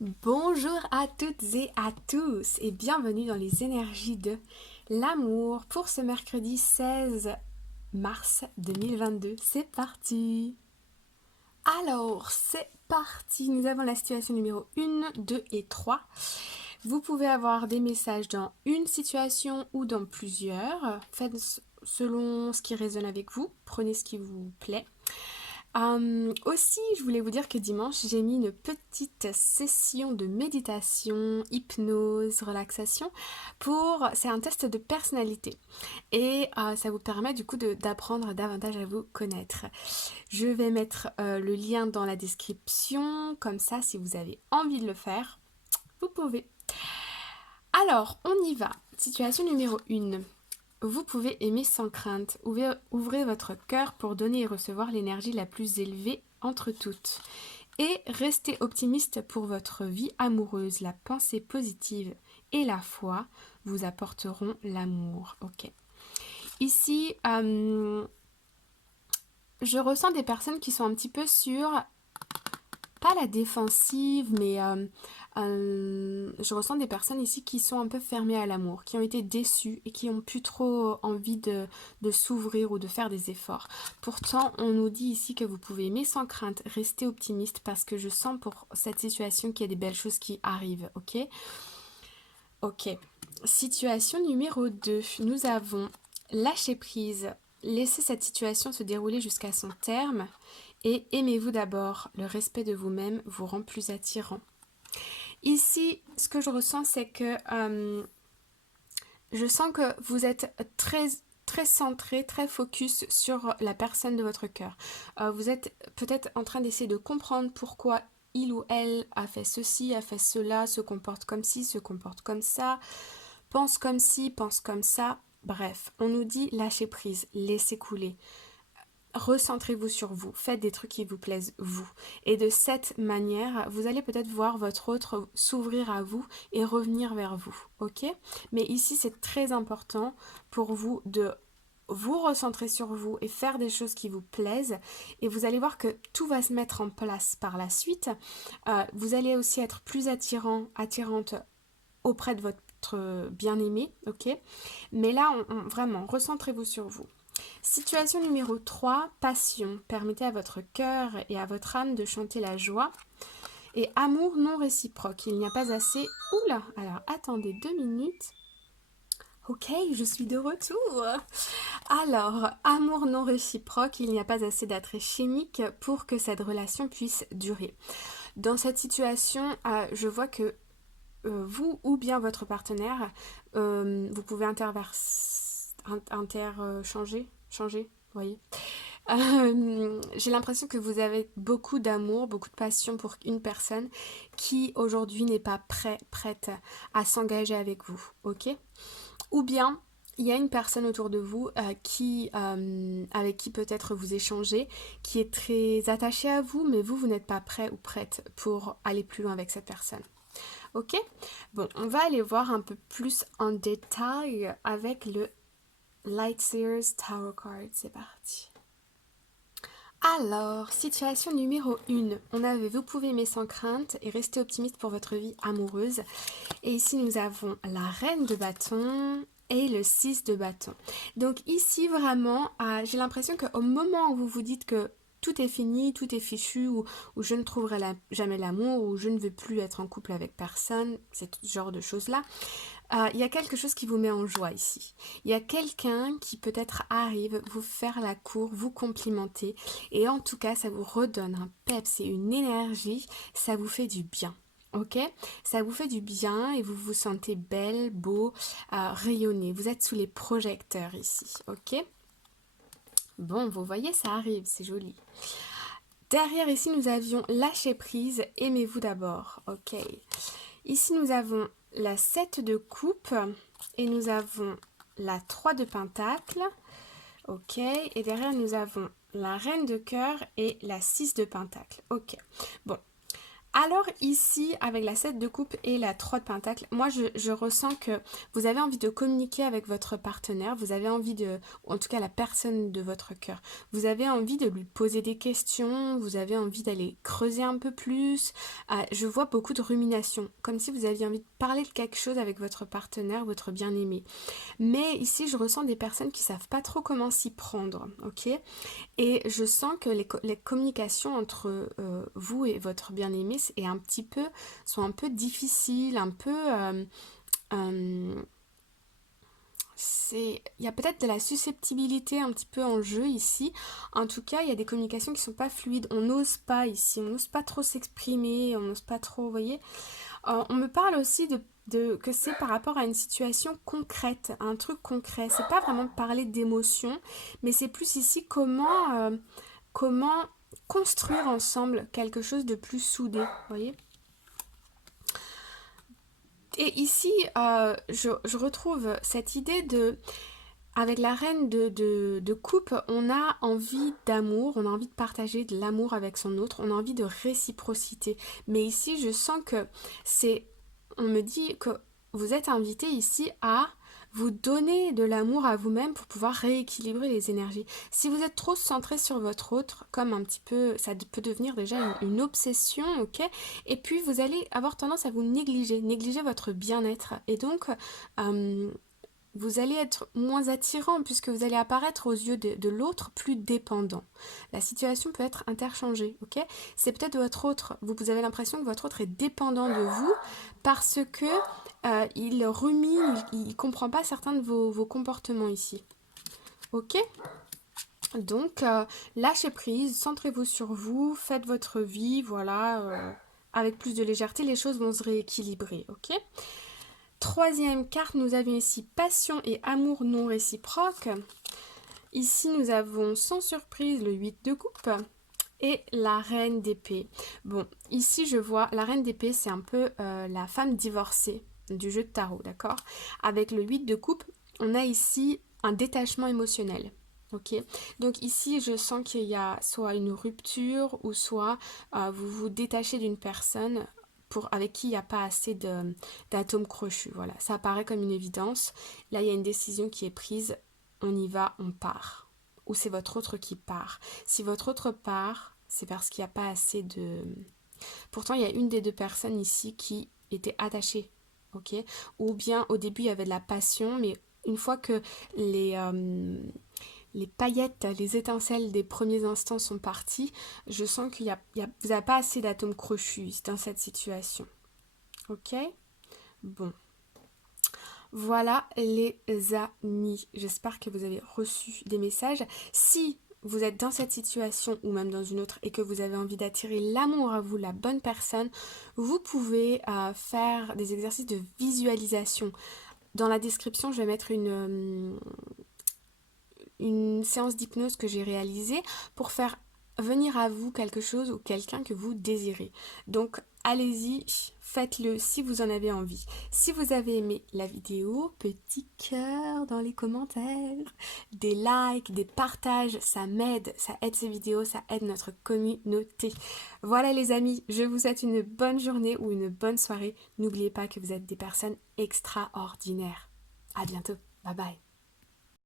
Bonjour à toutes et à tous et bienvenue dans les énergies de l'amour pour ce mercredi 16 mars 2022. C'est parti! Alors, c'est parti! Nous avons la situation numéro 1, 2 et 3. Vous pouvez avoir des messages dans une situation ou dans plusieurs. Faites selon ce qui résonne avec vous. Prenez ce qui vous plaît. Aussi, je voulais vous dire que dimanche, j'ai mis une petite session de méditation, hypnose, relaxation c'est un test de personnalité et ça vous permet du coup d'apprendre davantage à vous connaître. Je vais mettre le lien dans la description, comme ça si vous avez envie de le faire, vous pouvez. Alors, on y va. Situation numéro 1. Vous pouvez aimer sans crainte. Ouvrez votre cœur pour donner et recevoir l'énergie la plus élevée entre toutes. Et restez optimiste pour votre vie amoureuse. La pensée positive et la foi vous apporteront l'amour. Ok. Ici, je ressens des personnes qui sont un petit peu sur, pas la défensive, mais je ressens des personnes ici qui sont un peu fermées à l'amour, qui ont été déçues et qui n'ont plus trop envie de s'ouvrir ou de faire des efforts. Pourtant, on nous dit ici que vous pouvez aimer sans crainte, rester optimiste parce que je sens pour cette situation qu'il y a des belles choses qui arrivent, ok? Ok. Situation numéro 2. Nous avons lâché prise, laissez cette situation se dérouler jusqu'à son terme et aimez-vous d'abord. Le respect de vous-même vous rend plus attirant. Ici, ce que je ressens, c'est que je sens que vous êtes très centré, très focus sur la personne de votre cœur. Vous êtes peut-être en train d'essayer de comprendre pourquoi il ou elle a fait ceci, a fait cela, se comporte comme ci, se comporte comme ça, pense comme ci, pense comme ça. Bref, on nous dit lâchez prise, laissez couler. Recentrez-vous sur vous, faites des trucs qui vous plaisent vous. Et de cette manière, vous allez peut-être voir votre autre s'ouvrir à vous et revenir vers vous, ok? Mais ici, c'est très important pour vous de vous recentrer sur vous et faire des choses qui vous plaisent. Et vous allez voir que tout va se mettre en place par la suite. Vous allez aussi être plus attirante auprès de votre bien-aimé, ok? Mais là, vraiment, recentrez-vous sur vous. Situation numéro 3, passion. Permettez à votre cœur et à votre âme de chanter la joie. Et amour non réciproque. Il n'y a pas assez... Oula, alors attendez 2 minutes. Ok, je suis de retour. Alors, amour non réciproque, il n'y a pas assez d'attrait chimique pour que cette relation puisse durer. Dans cette situation, je vois que vous ou bien votre partenaire, vous pouvez changer, vous voyez. J'ai l'impression que vous avez beaucoup d'amour, beaucoup de passion pour une personne qui aujourd'hui n'est pas prête à s'engager avec vous, ok? Ou bien il y a une personne autour de vous avec qui peut-être vous échangez, qui est très attachée à vous, mais vous n'êtes pas prêt ou prête pour aller plus loin avec cette personne. Ok? Bon, on va aller voir un peu plus en détail avec le Lightseers Tower Card. C'est parti. Alors, situation numéro 1. On avait vous pouvez aimer sans crainte et rester optimiste pour votre vie amoureuse. Et ici, nous avons la reine de bâton et le 6 de bâton. Donc ici, vraiment, j'ai l'impression qu'au moment où vous vous dites que tout est fini, tout est fichu, ou je ne trouverai jamais l'amour, ou je ne veux plus être en couple avec personne, ce genre de choses-là, il y a quelque chose qui vous met en joie ici. Il y a quelqu'un qui peut-être arrive vous faire la cour, vous complimenter, et en tout cas, ça vous redonne un peps et une énergie, ça vous fait du bien. Ok, ça vous fait du bien et vous vous sentez belle, beau, rayonner. Vous êtes sous les projecteurs ici, ok? Bon, vous voyez, ça arrive, c'est joli. Derrière ici, nous avions lâcher prise, aimez-vous d'abord, ok? Ici, nous avons la 7 de coupe et nous avons la 3 de pentacle, ok? Et derrière, nous avons la reine de cœur et la 6 de pentacle, ok? Bon. Alors ici, avec la 7 de coupe et la 3 de pentacle, moi je ressens que vous avez envie de communiquer avec votre partenaire, vous avez envie de, ou en tout cas la personne de votre cœur, vous avez envie de lui poser des questions, vous avez envie d'aller creuser un peu plus. Je vois beaucoup de rumination, comme si vous aviez envie de parler de quelque chose avec votre partenaire, votre bien-aimé. Mais ici, je ressens des personnes qui savent pas trop comment s'y prendre, ok? Et je sens que les communications entre vous et votre bien-aimé sont un peu difficiles, un peu... euh, il y a peut-être de la susceptibilité un petit peu en jeu ici. En tout cas, il y a des communications qui sont pas fluides. On n'ose pas ici, on n'ose pas trop s'exprimer, on n'ose pas trop, vous voyez. On me parle aussi que c'est par rapport à une situation concrète, un truc concret. C'est pas vraiment parler d'émotion, mais c'est plus ici comment construire ensemble quelque chose de plus soudé, vous voyez. Et ici, je retrouve cette idée de, avec la reine de coupe, on a envie d'amour, on a envie de partager de l'amour avec son autre, on a envie de réciprocité. Mais ici, je sens que on me dit que vous êtes invité ici à vous donner de l'amour à vous-même pour pouvoir rééquilibrer les énergies. Si vous êtes trop centré sur votre autre, comme un petit peu, ça peut devenir déjà une obsession, ok? Et puis vous allez avoir tendance à vous négliger votre bien-être. Et donc, euh, vous allez être moins attirant puisque vous allez apparaître aux yeux de l'autre plus dépendant. La situation peut être interchangée, ok? C'est peut-être votre autre, vous avez l'impression que votre autre est dépendant de vous parce que il rumine, il comprend pas certains de vos comportements ici, ok? Donc, lâchez prise, centrez-vous sur vous, faites votre vie, voilà, avec plus de légèreté, les choses vont se rééquilibrer, ok? Troisième carte, nous avons ici passion et amour non réciproque. Ici, nous avons sans surprise le 8 de coupe et la reine d'épée. Bon, ici, je vois la reine d'épée, c'est un peu la femme divorcée du jeu de tarot, d'accord? Avec le 8 de coupe, on a ici un détachement émotionnel. Ok, donc ici je sens qu'il y a soit une rupture ou soit vous vous détachez d'une personne avec qui il n'y a pas assez d'atomes crochus. Voilà, ça apparaît comme une évidence. Là, il y a une décision qui est prise. On y va, on part. Ou c'est votre autre qui part. Si votre autre part, c'est parce qu'il n'y a pas assez de... Pourtant, il y a une des deux personnes ici qui était attachée. Ok, ou bien au début, il y avait de la passion, mais une fois que les paillettes, les étincelles des premiers instants sont parties, je sens vous n'avez pas assez d'atomes crochus dans cette situation. Ok? Bon. Voilà les amis. J'espère que vous avez reçu des messages. Si vous êtes dans cette situation ou même dans une autre et que vous avez envie d'attirer l'amour à vous, la bonne personne, vous pouvez faire des exercices de visualisation. Dans la description, je vais mettre une séance d'hypnose que j'ai réalisée pour faire venir à vous quelque chose ou quelqu'un que vous désirez. Donc allez-y, faites-le si vous en avez envie. Si vous avez aimé la vidéo, petit cœur dans les commentaires, des likes, des partages, ça m'aide, ça aide ces vidéos, ça aide notre communauté. Voilà les amis, je vous souhaite une bonne journée ou une bonne soirée. N'oubliez pas que vous êtes des personnes extraordinaires. À bientôt, bye bye.